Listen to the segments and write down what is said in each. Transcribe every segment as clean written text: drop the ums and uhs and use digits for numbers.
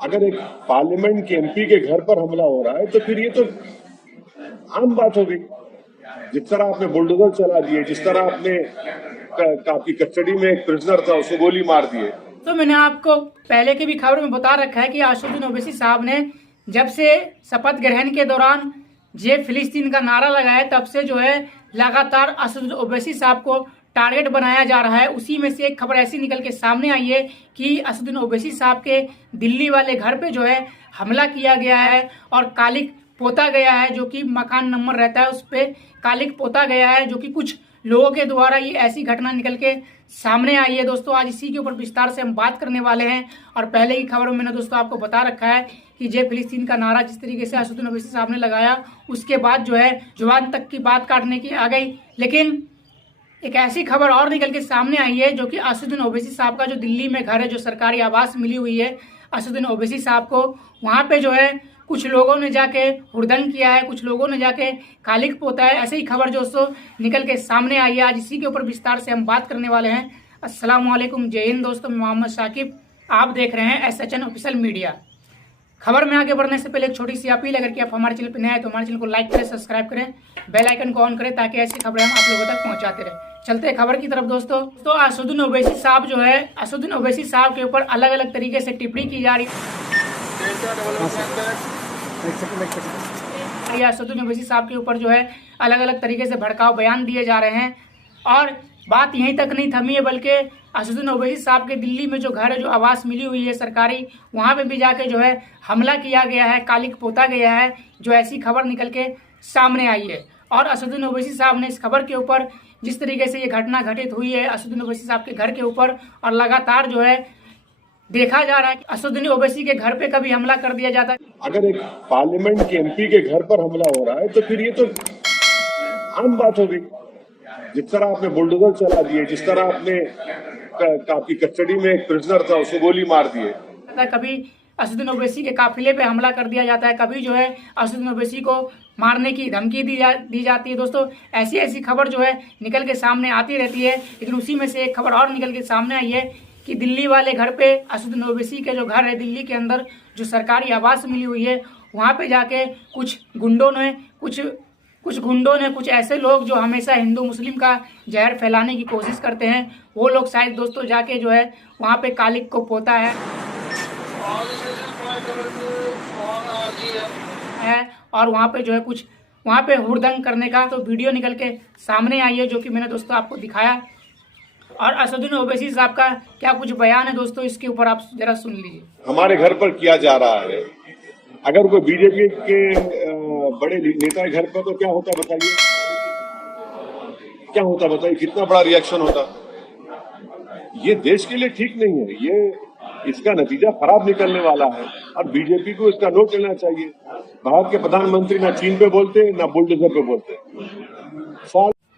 अगर एक पार्लियामेंट के एमपी के घर पर हमला हो रहा है तो फिर ये तो आम बात हो गई। जिस तरह आपने बुलडोजर चला दिए, जिस तरह आपने आपकी कस्टडी में एक प्रिजनर था उसको गोली मार दिए। तो मैंने आपको पहले की भी खबर में बता रखा है कि असदुद्दीन ओवैसी साहब ने जब से शपथ ग्रहण के दौरान जे फिलिस्तीन का नारा लगाया तब से जो है लगातार असदुद्दीन ओवैसी साहब को टारगेट बनाया जा रहा है। उसी में से एक खबर ऐसी निकल के सामने आई है कि असदुद्दीन ओवैसी साहब के दिल्ली वाले घर पे जो है हमला किया गया है और कालिक पोता गया है, जो कि मकान नंबर रहता है उस पर कालिक पोता गया है, जो कि कुछ लोगों के द्वारा ये ऐसी घटना निकल के सामने आई है। दोस्तों आज इसी के ऊपर विस्तार से हम बात करने वाले हैं। और पहले की खबर में मैंने दोस्तों आपको बता रखा है कि जय फिलिस्तीन का नारा जिस तरीके से असदुद्दीन ओवैसी साहब ने लगाया उसके बाद जो है जुबान तक की बात काटने की आ गई। लेकिन एक ऐसी खबर और निकल के सामने आई है जो कि असदुद्दीन ओवैसी साहब का जो दिल्ली में घर है, जो सरकारी आवास मिली हुई है असदुद्दीन ओवैसी साहब को, वहाँ पे जो है कुछ लोगों ने जाके हुड़दंग किया है, कुछ लोगों ने जाके कालिक पोता है। ऐसे ही खबर दोस्तों निकल के सामने आई है। आज इसी के ऊपर विस्तार से हम बात करने वाले हैं। अस्सलाम वालेकुम, जय हिंद दोस्तों, मैं मोहम्मद शाकिब, आप देख रहे हैं SHN ऑफिशियल मीडिया। खबर में आगे बढ़ने से पहले एक छोटी सी अपील, अगर कि आप हमारे चैनल पर नए हैं तो हमारे चैनल को लाइक करें, सब्सक्राइब करें, बेल आइकन को ऑन करें ताकि ऐसी खबरें हम आप लोगों तक पहुंचाते रहे। चलते हैं खबर की तरफ दोस्तों। तो असदुद्दीन ओवैसी साहब जो है, असदुद्दीन ओवैसी साहब के ऊपर अलग अलग तरीके से टिप्पणी की जा रही है। असदुद्दीन ओवैसी साहब के ऊपर जो है अलग अलग तरीके से भड़काऊ बयान दिए जा रहे हैं। और बात यहीं तक नहीं थमी है, बल्कि असदुद्दीन ओवैसी साहब के दिल्ली में जो घर है, जो आवास मिली हुई है सरकारी, वहाँ पे भी जाके जो है हमला किया गया है, कालिक पोता गया है, जो ऐसी खबर निकल के सामने आई है। और असदुद्दीन ओवैसी साहब ने इस खबर के ऊपर जिस तरीके से ये घटना घटित हुई है असदुद्दीन ओवैसी साहब के घर के ऊपर, और लगातार जो है देखा जा रहा है कि असदुद्दीन ओवैसी के घर पे कभी हमला कर दिया जाता है। अगर एक पार्लियामेंट के एमपी के घर पर हमला हो रहा है तो फिर ये तो आम बात हो गई। जिस तरह आपने बुलडोजर चला दिए, जिस तरह आपने आपकी कस्टडी में एक प्रिजनर था उसको गोली मार दिए। कभी असदुद्दीन ओवैसी के काफिले पे हमला कर दिया जाता है, कभी जो है असदुद्दीन ओवैसी को मारने की धमकी दी जाती है। दोस्तों ऐसी ऐसी खबर जो है निकल के सामने आती रहती है। लेकिन उसी में से एक खबर और निकल के सामने आई है कि दिल्ली वाले घर पे असदुद्दीन ओवैसी के जो घर है दिल्ली के अंदर, जो सरकारी आवास मिली हुई है, वहाँ पे जाके कुछ गुंडों ने कुछ ऐसे लोग जो हमेशा हिंदू मुस्लिम का जहर फैलाने की कोशिश करते हैं, वो लोग शायद दोस्तों जाके जो है वहाँ पे कालिक को पोता है और वहाँ पे जो है कुछ वहाँ पे हुड़दंग करने का तो वीडियो निकल के सामने आई है, जो कि मैंने दोस्तों आपको दिखाया। और असदुद्दीन ओवैसी साहब का क्या कुछ बयान है दोस्तों, इसके ऊपर आप जरा सुन लीजिए। हमारे घर पर किया जा रहा है, अगर कोई बीजेपी के बड़े नेता के घर पर तो क्या होता बताइए, क्या होता बताइए, कितना बड़ा रिएक्शन होता। ये देश के लिए ठीक नहीं है, ये इसका नतीजा खराब निकलने वाला है और बीजेपी को इसका नोट लेना चाहिए। भारत के प्रधानमंत्री ना चीन पे बोलते ना बुलडोजर पे बोलते।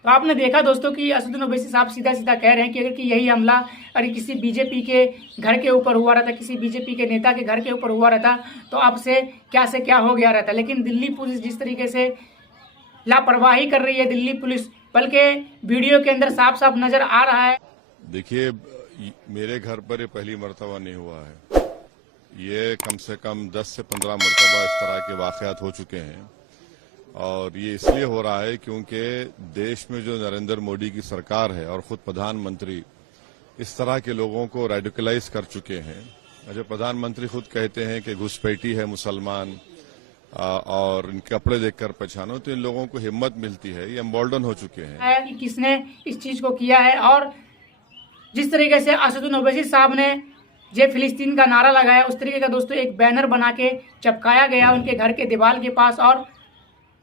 तो आपने देखा दोस्तों कि असदुद्दीन ओवैसी साहब सीधा सीधा कह रहे हैं कि अगर कि यही हमला अगर किसी बीजेपी के घर के ऊपर हुआ रहता, किसी बीजेपी के नेता के घर के ऊपर हुआ रहता तो अब से क्या हो गया रहता। लेकिन दिल्ली पुलिस जिस तरीके से लापरवाही कर रही है, दिल्ली पुलिस, बल्कि वीडियो के अंदर साफ साफ नजर आ रहा है। देखिए मेरे घर पर ये पहली मर्तबा नहीं हुआ है, ये कम से कम 10 से 15 मरतबा इस तरह के वाकयात हो चुके हैं। और ये इसलिए हो रहा है क्योंकि देश में जो नरेंद्र मोदी की सरकार है और खुद प्रधानमंत्री इस तरह के लोगों को रेडिकलाइज कर चुके हैं। जो प्रधानमंत्री खुद कहते हैं कि घुसपैठी है मुसलमान और इनके कपड़े देखकर पहचानो, तो इन लोगों को हिम्मत मिलती है, ये एम्बोल्डन हो चुके हैं कि किसने इस चीज को किया है। और जिस तरीके से असदुद्दीन ओवैसी साहब ने जय फिलिस्तीन का नारा लगाया, उस तरीके का दोस्तों एक बैनर बना के चिपकाया गया उनके घर के दीवार के पास, और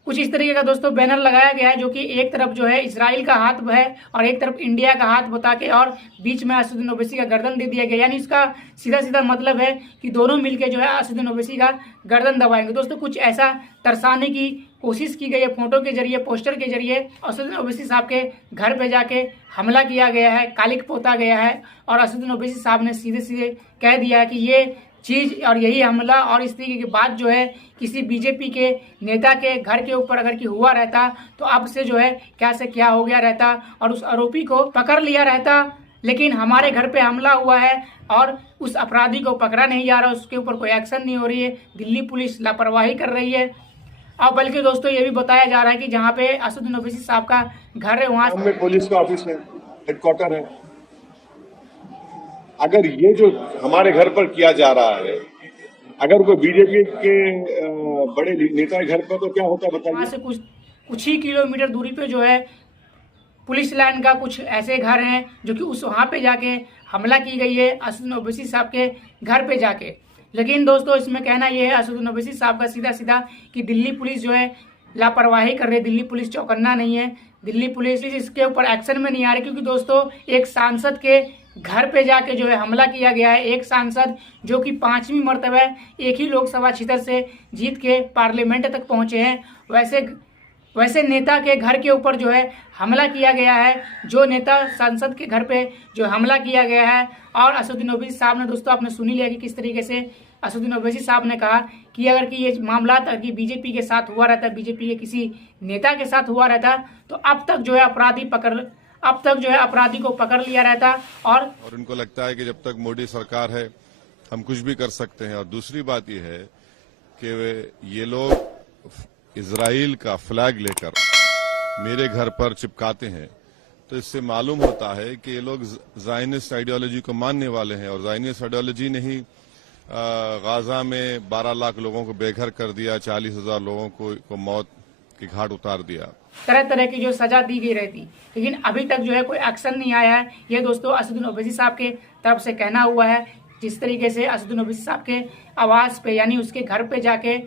कुछ इस तरीके का दोस्तों बैनर लगाया गया है जो कि एक तरफ जो है इजराइल का हाथ है और एक तरफ इंडिया का हाथ बता के, और बीच में असदुद्दीन ओवैसी का गर्दन दे दिया गया। यानी इसका सीधा सीधा मतलब है कि दोनों मिलके जो है असदुद्दीन ओवैसी का गर्दन दबाएंगे। दोस्तों कुछ ऐसा दर्शाने की कोशिश की गई है, फोटो के जरिए, पोस्टर के जरिए असदुद्दीन ओवैसी साहब के घर पे जाके हमला किया गया है, कालिक पोता गया है। और असदुद्दीन ओवैसी साहब ने सीधे सीधे कह दिया है कि ये चीज और यही हमला और इस तरीके की बात जो है किसी बीजेपी के नेता के घर के ऊपर अगर कि हुआ रहता तो अब से जो है क्या से क्या हो गया रहता और उस आरोपी को पकड़ लिया रहता। लेकिन हमारे घर पे हमला हुआ है और उस अपराधी को पकड़ा नहीं जा रहा, उसके ऊपर कोई एक्शन नहीं हो रही है, दिल्ली पुलिस लापरवाही कर रही है। अब बल्कि दोस्तों ये भी बताया जा रहा है कि जहाँ पे असदुद्दीन ओवैसी साहब का घर है वहाँ में पुलिस का ऑफिस है, हेडक्वार्टर है। अगर ये जो हमारे घर पर किया जा रहा है, अगर कोई बीजेपी के बड़े नेता के घर पर तो क्या होता बताइए। वहाँ से कुछ ही किलोमीटर दूरी पे जो है पुलिस लाइन का कुछ ऐसे घर हैं जो कि उस वहाँ पे जाके हमला की गई है असदुद्दीन ओवैसी साहब के घर पे जाके। लेकिन दोस्तों इसमें कहना यह है असदुद्दीन ओवैसी साहब का सीधा सीधा कि दिल्ली पुलिस जो है लापरवाही कर रही है, दिल्ली पुलिस चौकन्ना नहीं है, दिल्ली पुलिस इसके ऊपर एक्शन में नहीं आ रही। क्योंकि दोस्तों एक सांसद के घर पे जाके जो है हमला किया गया है, एक सांसद जो कि 5वीं मर्तबा एक ही लोकसभा क्षेत्र से जीत के पार्लियामेंट तक पहुंचे हैं, वैसे नेता के घर के ऊपर जो है हमला किया गया है, जो नेता सांसद के घर पे जो हमला किया गया है। और असदुद्दीन ओवैसी साहब ने दोस्तों आपने सुन ही लिया कि किस तरीके से असदुद्दीन ओवैसी साहब ने कहा कि अगर कि ये मामला कि बीजेपी के साथ हुआ रहता, बीजेपी के किसी नेता के साथ हुआ रहता तो अब तक जो है अपराधी को पकड़ लिया रहता। और उनको लगता है कि जब तक मोदी सरकार है हम कुछ भी कर सकते हैं। और दूसरी बात यह है कि ये लोग इजराइल का फ्लैग लेकर मेरे घर पर चिपकाते हैं, तो इससे मालूम होता है कि ये लोग ज़ायनिस्ट आइडियोलॉजी को मानने वाले हैं। और ज़ायनिस्ट आइडियोलॉजी ने ही गाजा में 12 लाख लोगों को बेघर कर दिया, 40,000 लोगों को मौत के घाट उतार दिया, तरह तरह की जो सजा दी गई रहती, लेकिन अभी तक जो है कोई एक्शन नहीं आया है। ये दोस्तों असदुद्दीन ओवैसी साहब के तरफ से कहना हुआ है। जिस तरीके से असदुद्दीन ओवैसी साहब के आवास पे यानी उसके घर पे जाके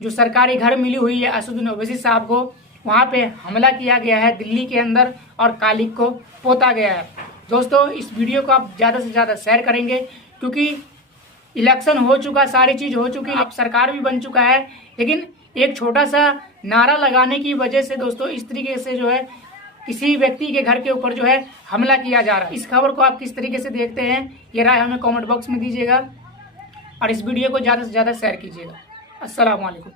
जो सरकारी घर मिली हुई है असदुद्दीन ओवैसी साहब को, वहाँ पे हमला किया गया है दिल्ली के अंदर और कालिक को पोता गया है। दोस्तों इस वीडियो को आप ज़्यादा से ज़्यादा शेयर करेंगे क्योंकि इलेक्शन हो चुका, सारी चीज़ हो चुकी, अब सरकार भी बन चुका है, लेकिन एक छोटा सा नारा लगाने की वजह से दोस्तों इस तरीके से जो है किसी व्यक्ति के घर के ऊपर जो है हमला किया जा रहा है। इस खबर को आप किस तरीके से देखते हैं ये राय हमें कमेंट बॉक्स में दीजिएगा और इस वीडियो को ज़्यादा से ज़्यादा शेयर कीजिएगा। अस्सलाम वालेकुम।